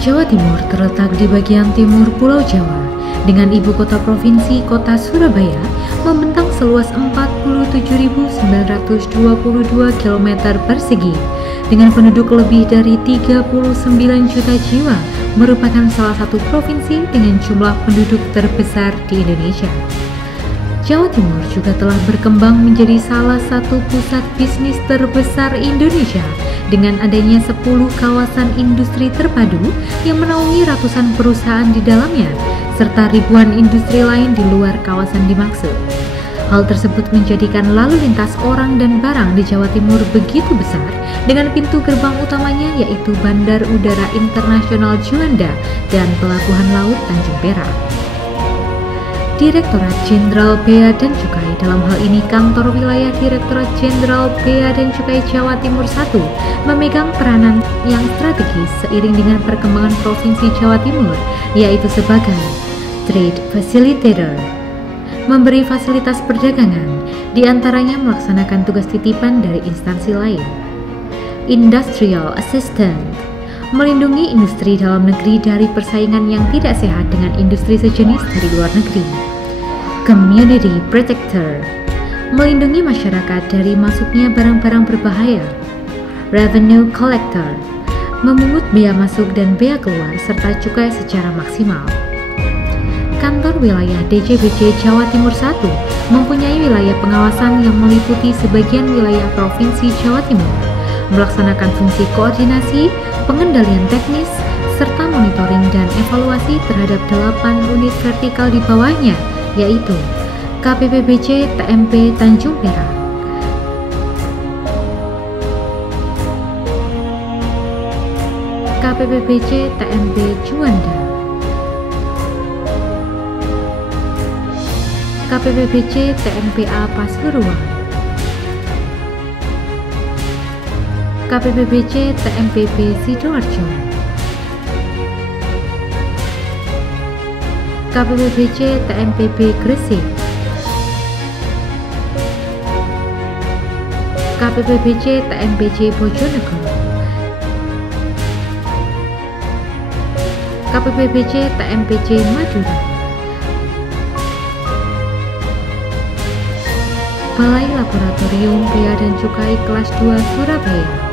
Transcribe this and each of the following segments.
Jawa Timur terletak di bagian timur Pulau Jawa, dengan ibu kota provinsi Kota Surabaya membentang seluas 47.922 km persegi, dengan penduduk lebih dari 39 juta jiwa, merupakan salah satu provinsi dengan jumlah penduduk terbesar di Indonesia. Jawa Timur juga telah berkembang menjadi salah satu pusat bisnis terbesar Indonesia dengan adanya 10 kawasan industri terpadu yang menaungi ratusan perusahaan di dalamnya, serta ribuan industri lain di luar kawasan dimaksud. Hal tersebut menjadikan lalu lintas orang dan barang di Jawa Timur begitu besar, dengan pintu gerbang utamanya yaitu Bandar Udara Internasional Juanda dan Pelabuhan Laut Tanjung Perak. Direktorat Jenderal Bea dan Cukai, dalam hal ini Kantor Wilayah Direktorat Jenderal Bea dan Cukai Jawa Timur 1, memegang peranan yang strategis seiring dengan perkembangan Provinsi Jawa Timur, yaitu sebagai Trade Facilitator, memberi fasilitas perdagangan, diantaranya melaksanakan tugas titipan dari instansi lain. Industrial Assistant, melindungi industri dalam negeri dari persaingan yang tidak sehat dengan industri sejenis dari luar negeri. Community Protector, melindungi masyarakat dari masuknya barang-barang berbahaya. Revenue Collector, memungut bea masuk dan bea keluar serta cukai secara maksimal. Kantor Wilayah DJBJ Jawa Timur 1 mempunyai wilayah pengawasan yang meliputi sebagian wilayah Provinsi Jawa Timur, melaksanakan fungsi koordinasi, pengendalian teknis, serta monitoring dan evaluasi terhadap 8 unit vertikal di bawahnya, yaitu KPPBC TMP Tanjung Perak, KPPBC TMP Juanda, KPPBC TMPA Pasuruan, KPPBC TMPB Sidoarjo, KPPBC TMPB Gresik, KPPBC TMPJ Bojonegoro, KPPBC TMPJ Madura, Balai Laboratorium Bea dan Cukai Kelas 2 Surabaya.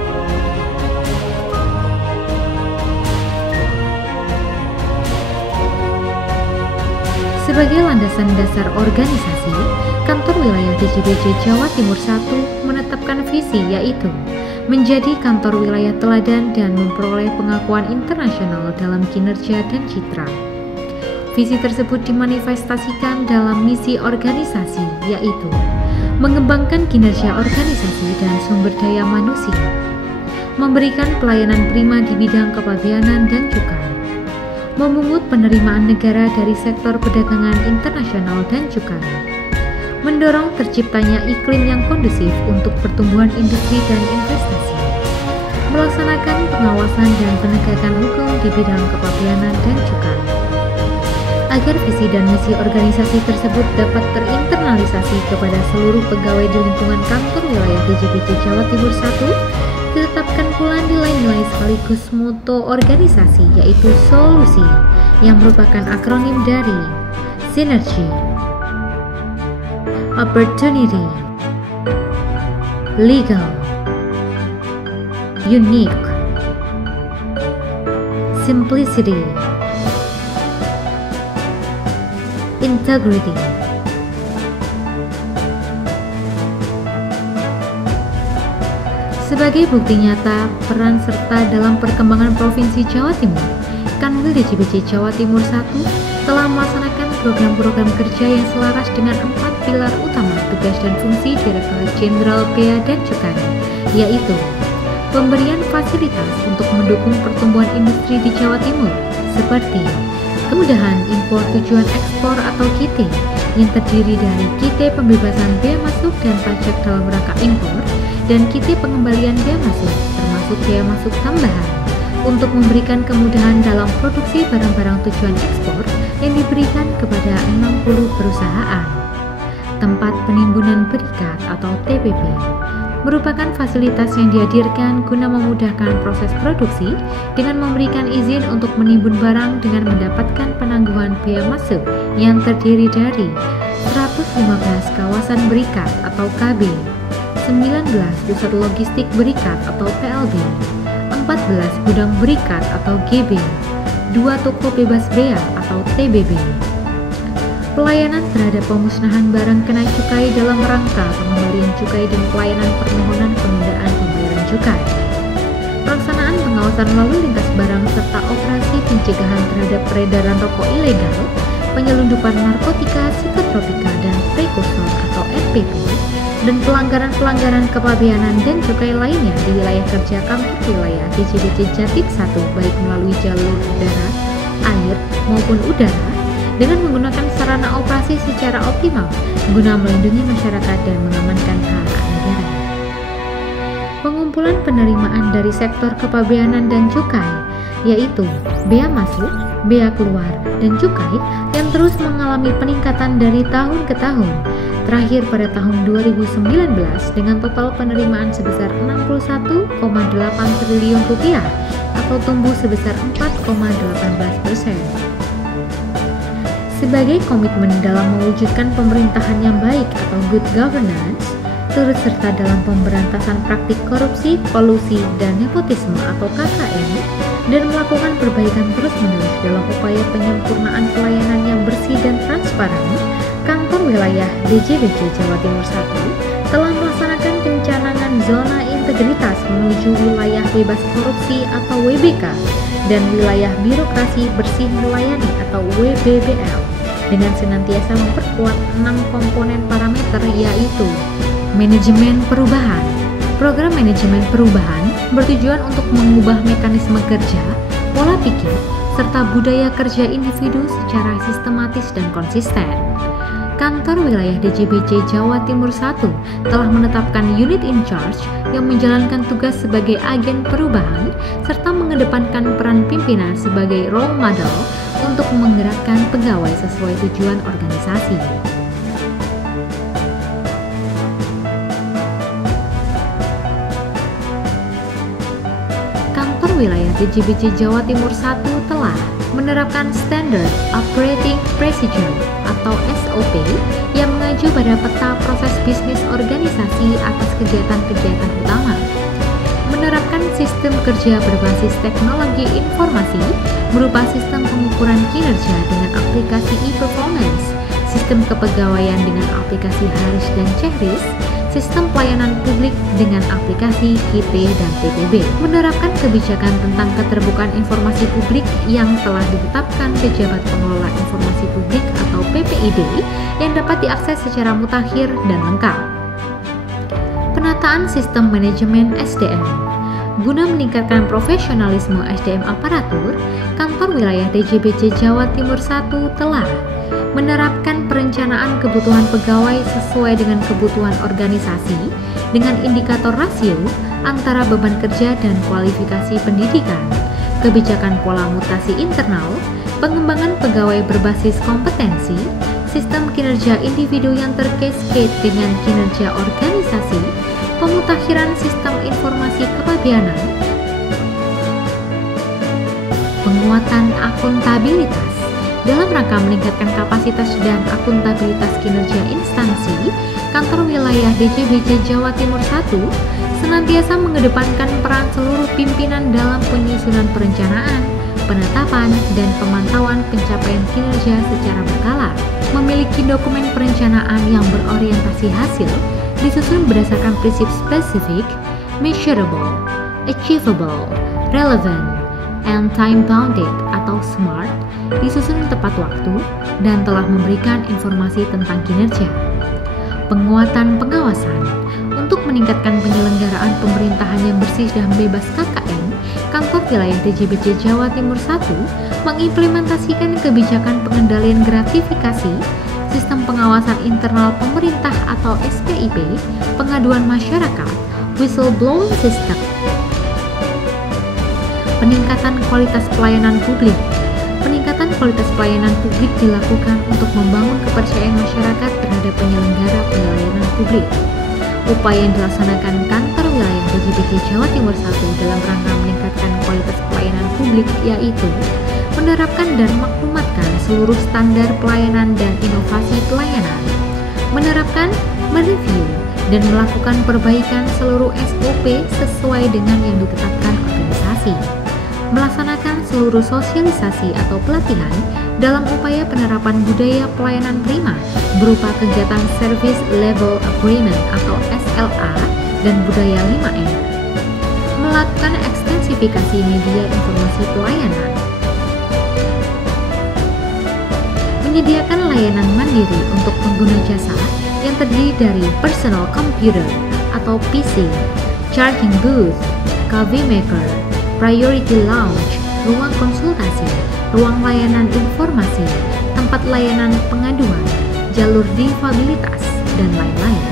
Sebagai landasan dasar organisasi, Kantor Wilayah DJBJ Jawa Timur 1 menetapkan visi, yaitu menjadi kantor wilayah teladan dan memperoleh pengakuan internasional dalam kinerja dan citra. Visi tersebut dimanifestasikan dalam misi organisasi, yaitu mengembangkan kinerja organisasi dan sumber daya manusia, memberikan pelayanan prima di bidang kepabeanan dan cukai, memungut penerimaan negara dari sektor perdagangan internasional dan cukai, mendorong terciptanya iklim yang kondusif untuk pertumbuhan industri dan investasi, melaksanakan pengawasan dan penegakan hukum di bidang kepabeanan dan cukai. Agar visi dan misi organisasi tersebut dapat terinternalisasi kepada seluruh pegawai di lingkungan Kantor Wilayah DJBJ Jawa Timur 1, ditetapkan pula nilai-nilai sekaligus moto organisasi, yaitu solusi, yang merupakan akronim dari Synergy, Opportunity, Legal, Unique, Simplicity, Integrity. Sebagai bukti nyata peran serta dalam perkembangan Provinsi Jawa Timur, Kanwil DJBJ Jawa Timur 1 telah melaksanakan program-program kerja yang selaras dengan 4 pilar utama tugas dan fungsi Direktorat Jenderal Bea dan Cukai, yaitu pemberian fasilitas untuk mendukung pertumbuhan industri di Jawa Timur, seperti kemudahan impor tujuan ekspor atau KIT, yang terdiri dari KIT pembebasan bea masuk dan pajak dalam rangka impor, dan KIT pengembalian bea masuk, termasuk bea masuk tambahan, untuk memberikan kemudahan dalam produksi barang-barang tujuan ekspor yang diberikan kepada 60 perusahaan. Tempat penimbunan berikat atau TPB, merupakan fasilitas yang dihadirkan guna memudahkan proses produksi dengan memberikan izin untuk menimbun barang dengan mendapatkan penangguhan bea masuk yang terdiri dari 115 kawasan berikat atau KB, 19 pusat logistik berikat atau PLB, 14 gudang berikat atau GB, 2 toko bebas bea atau TBB. Pelayanan terhadap pemusnahan barang kena cukai dalam rangka pengembalian cukai dan pelayanan permohonan penundaan pembayaran cukai. Pelaksanaan pengawasan lalu lintas barang serta operasi pencegahan terhadap peredaran rokok ilegal, penyelundupan narkotika, psikotropika, dan prekursor atau NPP, dan pelanggaran-pelanggaran kepabeanan dan cukai lainnya di wilayah kerja kantor wilayah DJBC Jatim 1 baik melalui jalur darat, air, maupun udara dengan menggunakan sarana operasi secara optimal guna melindungi masyarakat dan mengamankan hak negara. Pengumpulan penerimaan dari sektor kepabeanan dan cukai, yaitu bea masuk, bea keluar, dan cukai yang terus mengalami peningkatan dari tahun ke tahun. Terakhir pada tahun 2019 dengan total penerimaan sebesar 61,8 triliun rupiah atau tumbuh sebesar 4,18%. Sebagai komitmen dalam mewujudkan pemerintahan yang baik atau good governance, turut serta dalam pemberantasan praktik korupsi, kolusi, dan nepotisme atau KKN, dan melakukan perbaikan terus-menerus dalam upaya penyempurnaan pelayanan yang bersih dan transparan, Kantor Wilayah DJBC Jawa Timur 1 telah melaksanakan pencanangan zona integritas menuju wilayah bebas korupsi atau WBK dan wilayah birokrasi bersih melayani atau WBBL dengan senantiasa memperkuat 6 komponen parameter, yaitu manajemen perubahan. Program manajemen perubahan bertujuan untuk mengubah mekanisme kerja, pola pikir, serta budaya kerja individu secara sistematis dan konsisten. Kantor Wilayah DJBC Jawa Timur 1 telah menetapkan unit in charge yang menjalankan tugas sebagai agen perubahan serta mengedepankan peran pimpinan sebagai role model untuk menggerakkan pegawai sesuai tujuan organisasi. Kantor Wilayah DJBC Jawa Timur 1 telah menerapkan Standard Operating Procedure atau SOP yang mengacu pada peta proses bisnis organisasi atas kegiatan-kegiatan utama, menerapkan sistem kerja berbasis teknologi informasi berupa sistem pengukuran kinerja dengan aplikasi e-performance, sistem kepegawaian dengan aplikasi Haris dan Chehris, sistem pelayanan publik dengan aplikasi KITE dan TPB, menerapkan kebijakan tentang keterbukaan informasi publik yang telah ditetapkan Pejabat Pengelola Informasi Publik atau PPID yang dapat diakses secara mutakhir dan lengkap. Penataan sistem manajemen SDM. Guna meningkatkan profesionalisme SDM aparatur, Kantor Wilayah DJBC Jawa Timur 1 telah menerapkan perencanaan kebutuhan pegawai sesuai dengan kebutuhan organisasi dengan indikator rasio antara beban kerja dan kualifikasi pendidikan, kebijakan pola mutasi internal, pengembangan pegawai berbasis kompetensi, sistem kinerja individu yang terkascade dengan kinerja organisasi, pemutakhiran sistem informasi kepabeanan, penguatan akuntabilitas. Dalam rangka meningkatkan kapasitas dan akuntabilitas kinerja instansi, Kantor Wilayah DJBC Jawa Timur 1 senantiasa mengedepankan peran seluruh pimpinan dalam penyusunan perencanaan, penetapan, dan pemantauan pencapaian kinerja secara berkala. Memiliki dokumen perencanaan yang berorientasi hasil, disusun berdasarkan prinsip spesifik, measurable, achievable, relevant, and time-bounded atau SMART, disusun tepat waktu dan telah memberikan informasi tentang kinerja. Penguatan pengawasan. Untuk meningkatkan penyelenggaraan pemerintahan yang bersih dan bebas KKN, Kantor Wilayah DJBC Jawa Timur 1 mengimplementasikan kebijakan pengendalian gratifikasi, sistem pengawasan internal pemerintah atau SPIP, pengaduan masyarakat, whistleblowing system, peningkatan kualitas pelayanan publik. Peningkatan kualitas pelayanan publik dilakukan untuk membangun kepercayaan masyarakat terhadap penyelenggara pelayanan publik. Upaya yang dilaksanakan kantor wilayah DJBC Jawa Timur 1 dalam rangka meningkatkan kualitas pelayanan publik yaitu menerapkan dan maklumatkan seluruh standar pelayanan dan inovasi pelayanan, menerapkan, mereview, dan melakukan perbaikan seluruh SOP sesuai dengan yang ditetapkan organisasi, melaksanakan seluruh sosialisasi atau pelatihan dalam upaya penerapan budaya pelayanan prima berupa kegiatan Service Level Agreement atau SLA dan budaya 5M, melakukan ekstensifikasi media informasi pelayanan, menyediakan layanan mandiri untuk pengguna jasa yang terdiri dari personal computer atau PC, charging booth, coffee maker, priority lounge, ruang konsultasi, ruang layanan informasi, tempat layanan pengaduan, jalur difabilitas, dan lain-lain.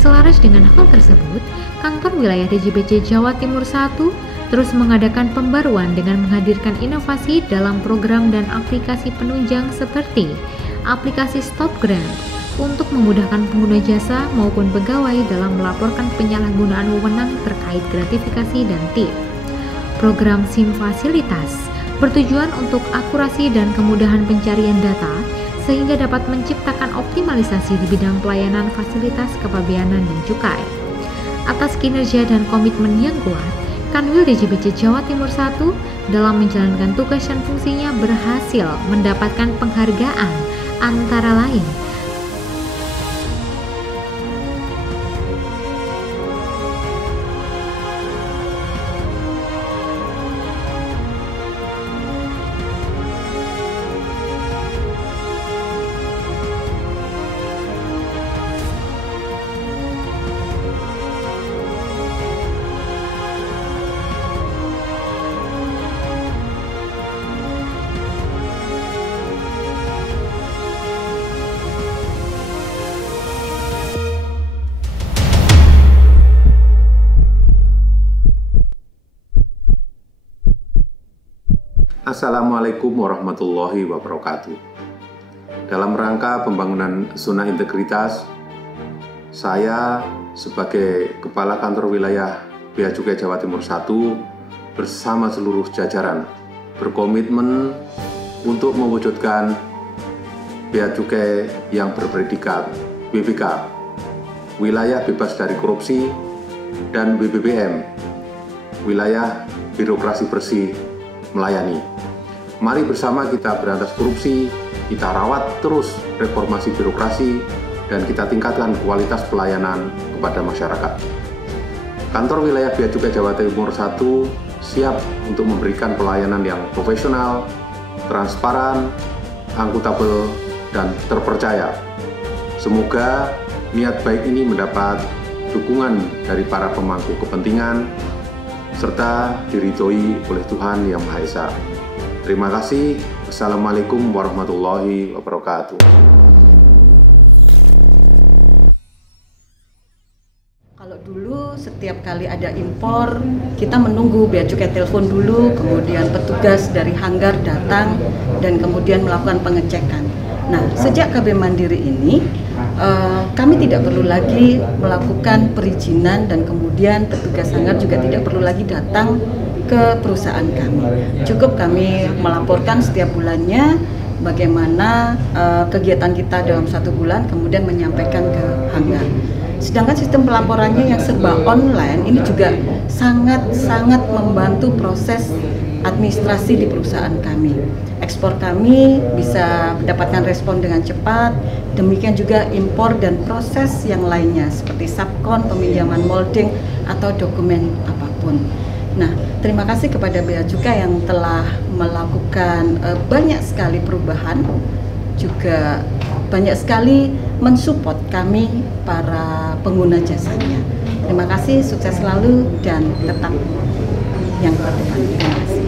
Selaras dengan hal tersebut, kantor wilayah DJBC Jawa Timur 1 terus mengadakan pembaruan dengan menghadirkan inovasi dalam program dan aplikasi penunjang seperti aplikasi Stopgram untuk memudahkan pengguna jasa maupun pegawai dalam melaporkan penyalahgunaan wewenang terkait gratifikasi dan tip. Program SIM Fasilitas bertujuan untuk akurasi dan kemudahan pencarian data sehingga dapat menciptakan optimalisasi di bidang pelayanan fasilitas kepabeanan dan cukai. Atas kinerja dan komitmen yang kuat, Kanwil DJBC Jawa Timur 1 dalam menjalankan tugas dan fungsinya berhasil mendapatkan penghargaan antara lain Assalamualaikum warahmatullahi wabarakatuh. Dalam rangka pembangunan zona integritas, saya sebagai Kepala Kantor Wilayah Bea Cukai Jawa Timur 1 bersama seluruh jajaran berkomitmen untuk mewujudkan Bea Cukai yang berpredikat WBK, Wilayah Bebas dari Korupsi, dan WBBM, Wilayah Birokrasi Bersih Melayani. Mari bersama kita berantas korupsi, kita rawat terus reformasi birokrasi, dan kita tingkatkan kualitas pelayanan kepada masyarakat. Kantor Wilayah Bea Cukai Jawa Timur 1 siap untuk memberikan pelayanan yang profesional, transparan, akuntabel, dan terpercaya. Semoga niat baik ini mendapat dukungan dari para pemangku kepentingan, serta diridhoi oleh Tuhan Yang Maha Esa. Terima kasih. Wassalamualaikum warahmatullahi wabarakatuh. Kalau dulu setiap kali ada impor, kita menunggu bea cukai telepon dulu, kemudian petugas dari hanggar datang dan kemudian melakukan pengecekan. Nah, sejak KB Mandiri ini, kami tidak perlu lagi melakukan perizinan dan kemudian petugas hanggar juga tidak perlu lagi datang ke perusahaan kami. Cukup kami melaporkan setiap bulannya bagaimana kegiatan kita dalam 1 bulan, kemudian menyampaikan ke hanggar. Sedangkan sistem pelaporannya yang serba online ini juga sangat membantu proses administrasi di perusahaan kami. Ekspor kami bisa mendapatkan respon dengan cepat, demikian juga impor dan proses yang lainnya seperti subkon, peminjaman molding, atau dokumen apapun. Nah, terima kasih kepada Bea Cukai yang telah melakukan banyak sekali perubahan, juga banyak sekali mensupport kami para pengguna jasanya. Terima kasih, sukses selalu dan tetap yang terdepan. Terima kasih.